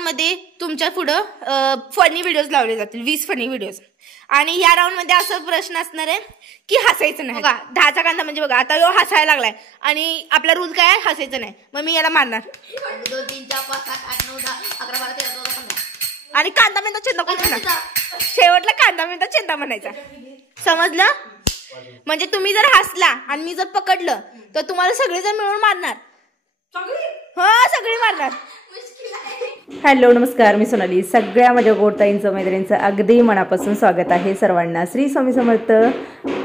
राऊंडमध्ये तुमच्या पुढं फनी व्हिडिओज लावले जातील, 20 फनी व्हिडिओज. आणि या राऊंडमध्ये असं प्रश्न असणार आहे की हसायचं नाही. बघा 10चा कांदा म्हणजे बघा आता तो हसायला लागलाय आणि आपला रूल काय आहे, हसायचं नाही. मग मी याला मारणार. 1 2 3 4 5 6 8 9 10 11 12 13 14 15 आणि कांदा मिंदा चिंता कोण म्हणणार, शेवटला कांदा मिंदा चिंता म्हणायचा. समजलं? म्हणजे तुम्ही जर हसला आणि मी जर पकडलं तर तुम्हाला सगळेजण मिळून मारणार. हो सगळी मारणार. हॅलो नमस्कार, मी सोनाली. सगळ्या माझ्या गोडताईंचं मैत्रिणींचं अगदी मनापासून स्वागत आहे सर्वांना. श्री स्वामी समर्थ.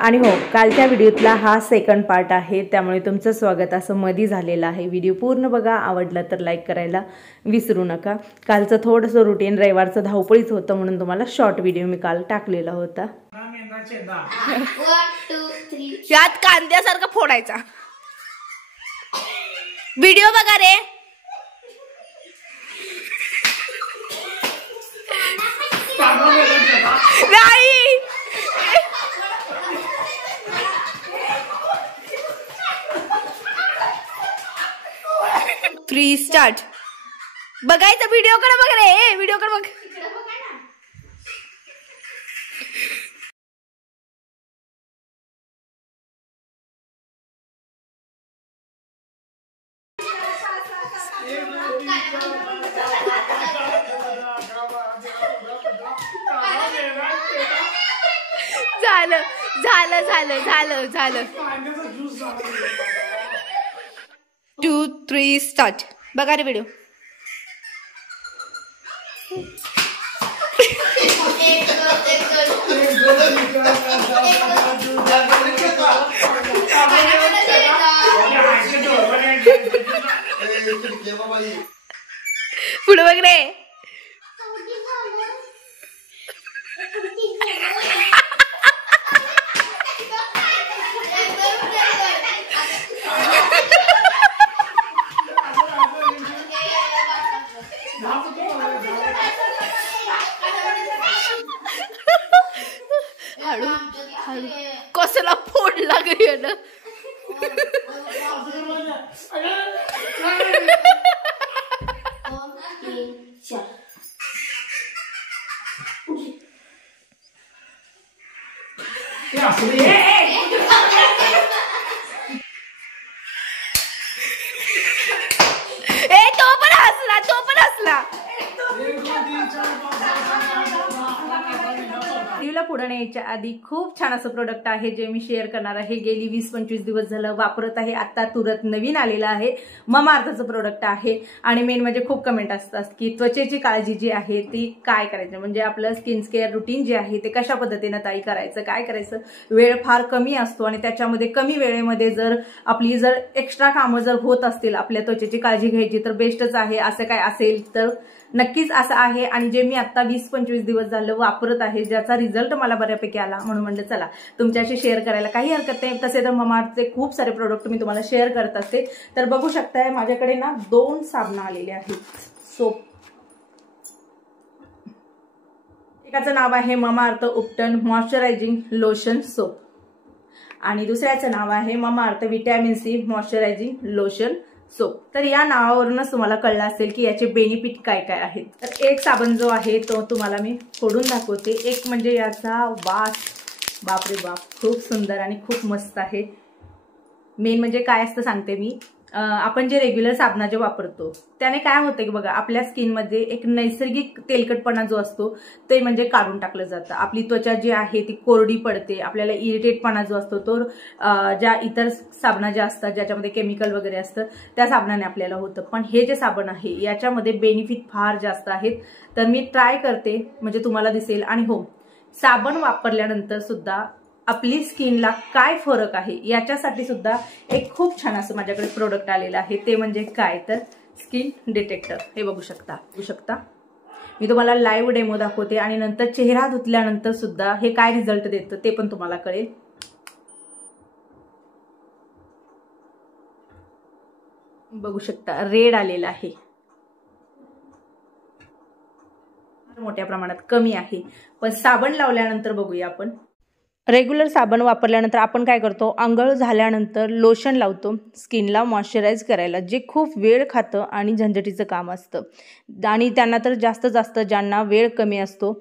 आणि हो, कालच्या व्हिडिओतला हा सेकंड पार्ट आहे, त्यामुळे तुमचं स्वागत असं मधी झालेलं आहे. व्हिडिओ पूर्ण बघा, आवडला तर लाईक करायला विसरू नका. कालचं थोडंसं रुटीन रविवारचं धावपळीच होतं म्हणून तुम्हाला शॉर्ट व्हिडिओ मी काल टाकलेला होता. 1 2 3 यात कांद्यासारखा फोडायचा. व्हिडिओ बघा रे. नाही 3 स्टार्ट. बघायचं व्हिडिओ कडे बघ रे, व्हिडिओ कडे बघ. झालं झालं झालं झालं झालं. 2 3 स्टार्ट. बघा रे व्हिडिओ. पुढे बघ रे. कसला फोडला गेलं. तो पण हसला, तो पण हसला. व्हिडिओला पुढे न्यायच्या आधी खूप छान असं प्रोडक्ट आहे जे मी शेअर करणार आहे. गेली 20-25 दिवस झालं वापरत आहे. आता तुरंत नवीन आलेलं आहे. ममाअर्थचं प्रोडक्ट आहे. आणि मेन म्हणजे खूप कमेंट असतात की त्वचेची काळजी जी आहे ती काय करायचं, म्हणजे आपलं स्किन केअर रुटीन जे आहे ते कशा पद्धतीनं ताई करायचं, काय करायचं. वेळ फार कमी असतो आणि त्याच्यामध्ये कमी वेळेमध्ये जर आपली जर एक्स्ट्रा कामं जर होत असतील, आपल्या त्वचेची काळजी घ्यायची तर बेस्टच आहे. असं काय असेल तर नक्कीच असं आहे. आणि जे मी आता 20-25 दिवस झालं वापरत आहे, ज्याचा रिझल्ट मला बऱ्यापैकी आला, म्हणून म्हणलं चला तुमच्याशी शेअर करायला काही हरकत नाही. तसे तर ममाअर्थचे खूप सारे प्रोडक्ट मी तुम्हाला शेअर करत असते. तर बघू शकताय माझ्याकडे ना 2 साबण आलेले आहेत सोप. एकाचं नाव आहे Mamaearth ubtan moisturising lotion soap आणि दुसऱ्याचं नाव आहे Mamaearth vitamin C moisturising lotion soap. तर या नावावरूनच तुम्हाला कळलं असेल की याचे बेनिफिट काय काय आहेत. तर एक साबण जो आहे तो तुम्हाला मी फोडून दाखवते. एक म्हणजे याचा वास, बापरे बाप, खूप सुंदर आणि खूप मस्त आहे. मेन म्हणजे काय असतं सांगते मी. आपण जे रेग्युलर साबण जे वापरतो त्याने काय होतं की बघा, आपल्या स्किनमध्ये एक नैसर्गिक तेलकटपणा जो असतो ते म्हणजे काढून टाकलं जातं. आपली त्वचा जी आहे ती कोरडी पडते. आपल्याला इरिटेटपणा जो असतो तो ज्या इतर साबण ज्या असतात ज्याच्यामध्ये केमिकल वगैरे असतं त्या साबणाने आपल्याला होतं. पण हे जे साबण आहे याच्यामध्ये बेनिफिट फार जास्त आहेत. तर मी ट्राय करते म्हणजे तुम्हाला दिसेल. आणि हो, साबण वापरल्यानंतर सुद्धा आपली स्किनला काय फरक आहे याच्यासाठी सुद्धा एक खूप छान असं माझ्याकडे प्रोडक्ट आलेलं आहे. ते म्हणजे काय तर स्किन डिटेक्टर. हे बघू शकता मी तुम्हाला लाईव्ह डेमो दाखवते आणि नंतर चेहरा धुतल्यानंतर सुद्धा हे काय रिझल्ट देतं ते पण तुम्हाला कळेल. बघू शकता रेड आलेला आहे. मोठ्या प्रमाणात कमी आहे, पण साबण लावल्यानंतर बघूया आपण. रेग्युलर साबण वापरल्यानंतर आपण काय करतो, आंघोळ झाल्यानंतर लोशन लावतो स्किनला मॉइश्चराईज करायला, जे खूप वेळ खातं आणि झंझटीचं काम असतं. आणि त्यांना तर जास्त ज्यांना वेळ कमी असतो,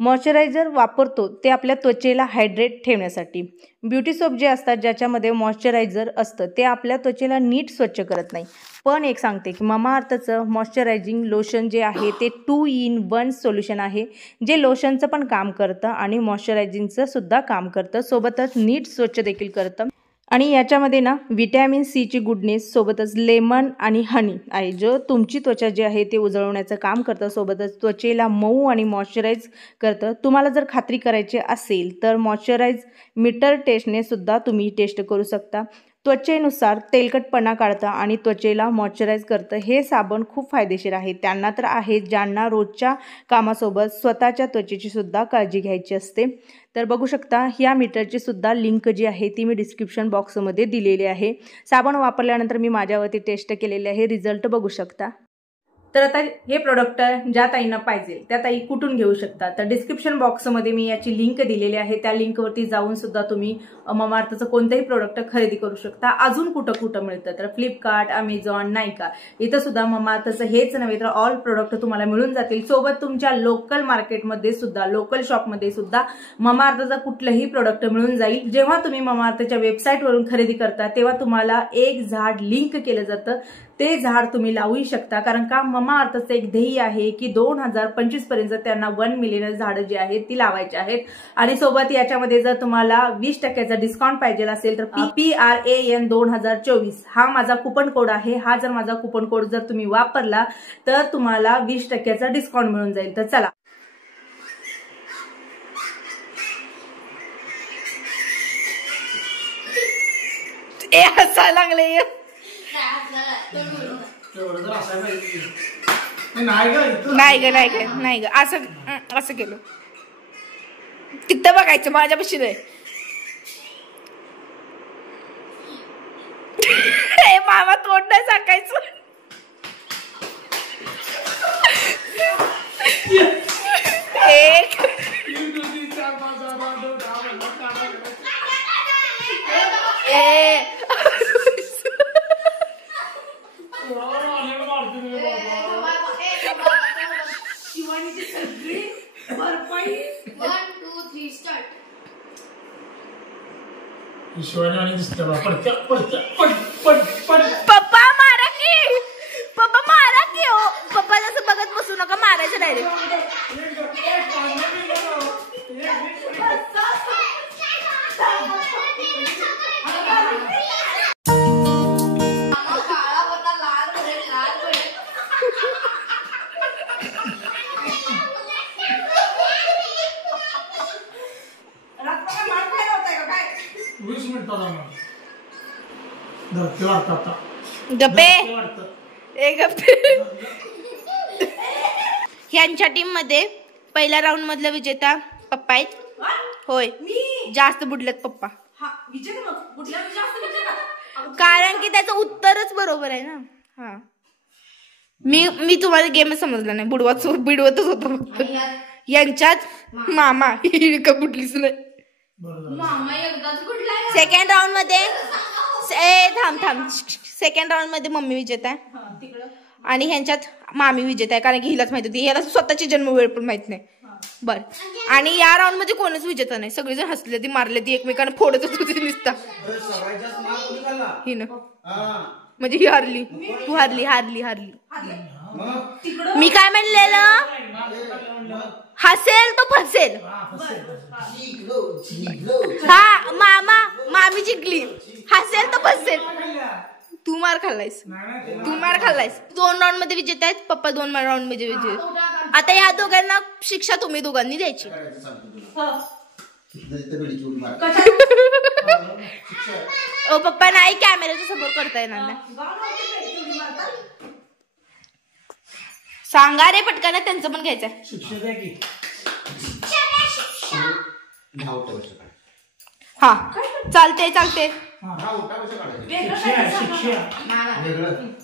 मॉइश्चरायझर वापरतो ते आपल्या त्वचेला हायड्रेट ठेवण्यासाठी. ब्युटी सोप जे असतात ज्याच्यामध्ये मॉइश्चरायझर असतं ते आपल्या त्वचेला नीट स्वच्छ करत नाही. पण एक सांगते की ममाअर्थचं मॉइश्चरायझिंग लोशन जे आहे ते 2 in 1 सोल्युशन आहे, जे लोशनचं पण काम करतं आणि मॉइश्चरायझिंगचं सुद्धा काम करतं, सोबतच नीट स्वच्छ देखील करतं. आणि याच्यामध्ये ना व्हिटॅमिन सीची गुडनेस सोबतच लेमन आणि हनी आहे, जो तुमची त्वचा जी आहे ते उजळवण्याचं काम करतं, सोबतच त्वचेला मऊ आणि मॉइश्चराईज करतं. तुम्हाला जर खात्री करायची असेल तर मॉइश्चराईज मीटर टेस्टने सुद्धा तुम्ही टेस्ट करू शकता. त्वचेनुसार तेलकटपणा काढतं आणि त्वचेला मॉइश्चराईज करतं. हे साबण खूप फायदेशीर आहे त्यांना तर आहे ज्यांना रोजच्या कामासोबत स्वतःच्या त्वचेची सुद्धा काळजी घ्यायची असते. तर बघू शकता ह्या मीटरची सुद्धा लिंक जी आहे ती मी डिस्क्रिप्शन बॉक्समध्ये दिलेली आहे. साबण वापरल्यानंतर मी माझ्यावरती टेस्ट केलेले आहे, रिझल्ट बघू शकता. तर आता हे प्रोडक्ट ज्या ताईंना पाहिजे त्या ताई कुठून घेऊ शकता, तर डिस्क्रिप्शन बॉक्समध्ये मी याची लिंक दिलेली आहे. त्या लिंकवरती जाऊन सुद्धा तुम्ही ममाअर्थचं कोणतेही प्रोडक्ट खरेदी करू शकता. अजून कुठं मिळतं तर फ्लिपकार्ट, अमेझॉन, नायका इथं सुद्धा ममाअर्थचं हेच नव्हे तर ऑल प्रोडक्ट तुम्हाला मिळून जातील. सोबत तुमच्या लोकल मार्केटमध्ये सुद्धा, लोकल शॉपमध्ये सुद्धा ममाअर्थचं कुठलंही प्रोडक्ट मिळून जाईल. जेव्हा तुम्ही ममाअर्थच्या वेबसाईटवरून खरेदी करता तेव्हा तुम्हाला एक झाड लिंक केलं जातं, ते झाड तुम्ही लावू शकता. कारण का ममाअर्थचं एक ध्येय आहे की 2025 पर्यंत त्यांना 1 मिलियन झाडं जी आहेत ती लावायची आहेत. आणि सोबत याच्यामध्ये जर तुम्हाला 20% डिस्काउंट पाहिजे असेल तर PRAN 2024 हा माझा कुपन कोड आहे. हा जर माझा कुपन कोड जर तुम्ही वापरला तर तुम्हाला 20% डिस्काउंट मिळून जाईल. तर चला हसायला लागले. नाही ग असं केलं तिथं बघायचं माझ्यापाशी नाही. मामा तोंड नाही सांगायचं. एक पप्पा मारा की हो. पप्पा जसं बघत बसू नका, मारायचं डायरेक्ट. ह्यांच्या टीम मध्ये पहिल्या राऊंड मधला विजेता पप्पा आहेत. होय, जास्त बुडलेत पप्पा. कारण की त्याचं उत्तरच बरोबर आहे ना. हा मी तुम्हाला गेम समजला नाही, बिडवतच होतो. यांच्यात मामा हिडका बुडलीच नाही. सेकंड राऊंड मध्ये थांब सेकंड राऊंड मध्ये मम्मी विजेता आहे आणि ह्यांच्यात मामी विजेता आहे, कारण की हिलाच माहित होती. ह्याला स्वतःची जन्म वेळ पण माहित नाही. बर, आणि या राऊंड मध्ये कोणच विजेता नाही. सगळेजण हसले ती, मारले ती, एकमेकांना फोडत होती नुसता. हिनं म्हणजे ही हारली, तू हारली. मी काय म्हणलेलं, हसेल तो फसेल. हा मामी जिंकली. हसेल तो फसेल. तू मार खाल्लायस. 2 राऊंड मध्ये विजेता आहेत पप्पा, 2 राऊंड मध्ये विजेता. आता या दोघांना शिक्षा तुम्ही दोघांनी द्यायची. ओ पप्पा नाही, कॅमेऱ्याच्या समोर करता येणार नाही. सांगा रे पटकन, त्यांचं पण घ्यायचंय. हा चालते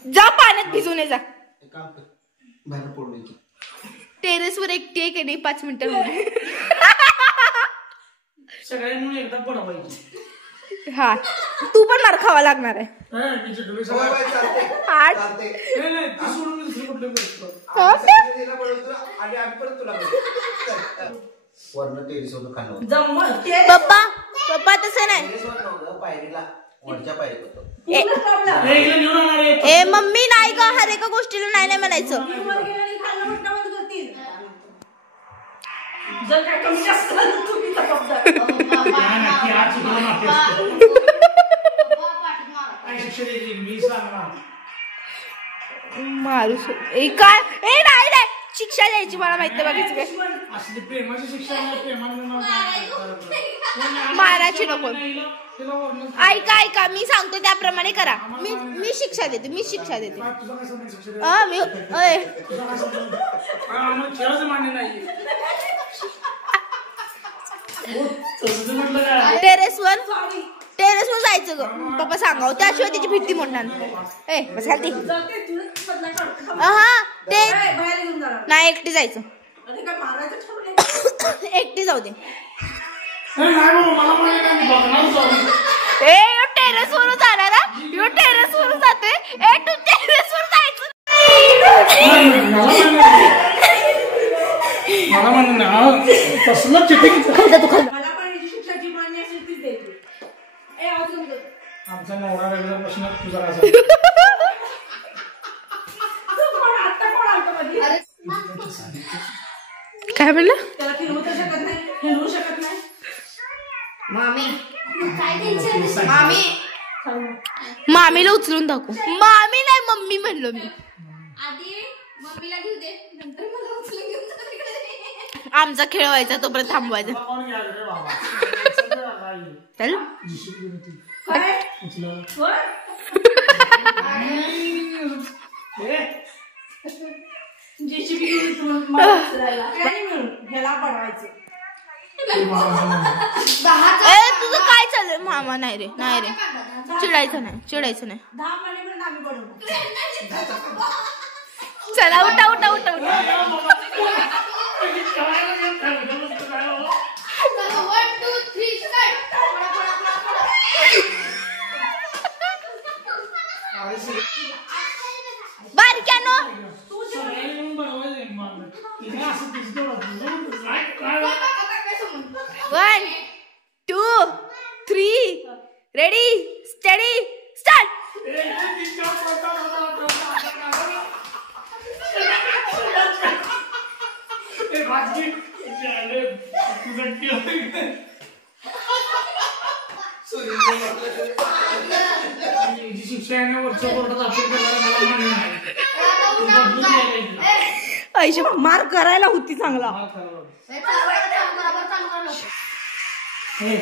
जा, पाण्यात भिजून ये जा. टेरेसवर एकटी आहे की नाही, 5 मिनिटं. सगळ्यांनी एकदा पडवायची. हा तू पण मार खावा लागणार आहे. पप्पा पप्पा तसं नाही. ए मम्मी नाही का हर एका गोष्टीला नाही नाही म्हणायचं. मारू काय ए नाही नाही शिक्षा द्यायची मला माहिती बघायचं काय प्रेमाची शिक्षा मारायची नको. ऐका ऐका मी सांगतो त्याप्रमाणे करा. मी शिक्षा देते मी शिक्षा देते. टेरेसवर जायचं ग पप्पा सांगाव त्याशिवाय त्याची भीती म्हणणार. ए बस खालती. हा ते नाही एकटी जायचं. एकटी जाऊ दे. ए टेरेस वरून जाणार यो टेरेस वरून जाते. ए तू टेरेस वर जायचं. मला म्हणणं कसलं चिटिंग आमचा नवरा वेगळा प्रश्न तुझा काय म्हणलं. त्याला फिरवू शकत नाही. मामीला उचलून दाखव. मामी नाही मम्मी म्हणलो मी. आधी मम्मीला घेऊ दे नंतर मला उचलून घेऊन जा तिकडे. आमचा खेळ व्हायचा तोपर्यंत थांबवायचा. चल तुझं काय चाललंय. मामा नाही रे नाही रे चिडायचं नाही चिडायचं नाही. चला उठा उठा उठा उठा. बारक्यानो 1 2 3 रेडी स्टडी स्टार्ट. ऐशी मार करायला होती चांगला.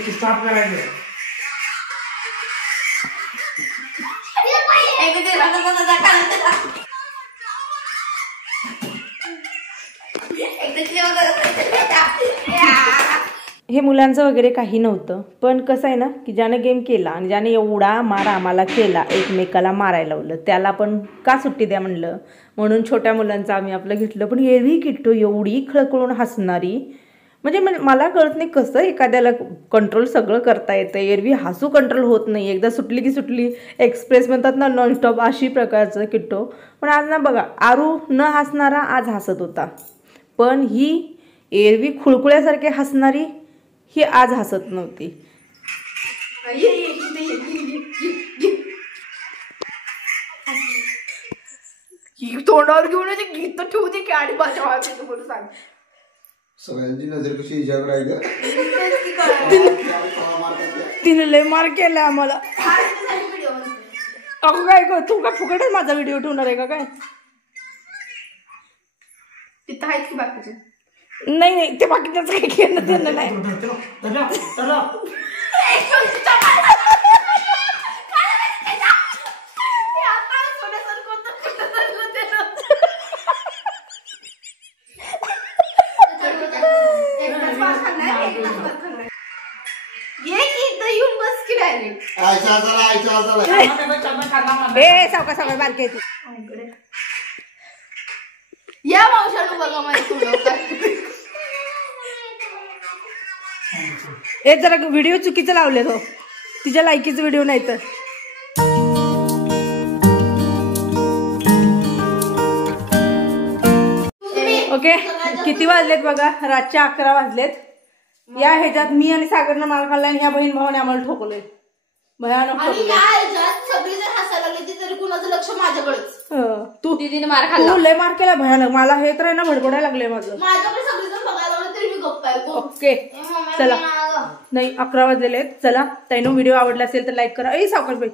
स्टार्ट करायचं. हे मुलांचं वगैरे काही नव्हतं, पण कसं आहे ना की ज्याने गेम केला आणि ज्याने एवढा मार आम्हाला केला एकमेकाला मारायला लावलं त्याला पण का सुट्टी द्या म्हणलं. म्हणून छोट्या मुलांचं आम्ही आपलं घेतलं. पण एरवी किट्टू एवढी खळखळून हसणारी म्हणजे मला कळत नाही कसं एखाद्याला कंट्रोल सगळं करता येतं. एरवी हसू कंट्रोल होत नाही. एकदा सुटली की सुटली एक्सप्रेस म्हणतात ना नॉनस्टॉप अशी प्रकारचं किट्टू. पण आज ना बघा आरू न हसणारा आज हसत होता. पण ही एरवी खुळखुळ्यासारखे हसणारी ही आज हसत नव्हती. तोंडावर घेऊन गीत ठेवू दे की आणि माझ्या सांग. सगळ्यांची नजर कशी हिच्यावर आहे का. तिने लय मार केलाय आम्हाला. अगं काय ग तू काय फुकटच माझा व्हिडिओ ठेवणार आहे का काय. तिथं आहेत की बाकीचे. नाही नाही ते बाकीच्याच काही घेणं देणं नाही. सावका सावका बारके या मावशाला बघा माझ्या हे जरा व्हिडिओ चुकीचं लावले तो तिच्या लायकीचं व्हिडिओ नाही तर ओके किती वाजलेत बघा रातचे 11 वाजलेत या ह्याच्यात मी आणि सागरनं मार खाल्ला आणि ह्या बहीण भावाने आम्हाला ठोकवलंय भयानक सगळी जर हसायला लागली तरी कुणाचं लक्ष माझ्याकडेच तू दीदीने मार खाल्ला तू लय मार केला भयानक मला हे तर आहे ना भडबडायला लागले माझं माझ्याकडे सगळीजण बघायला लागलं तरी मी गप्प आहे ओके चला नाही 11 वाजलेले आहेत चला ताईनो व्हिडिओ आवडला असेल तर लाईक करा सावकाश बाई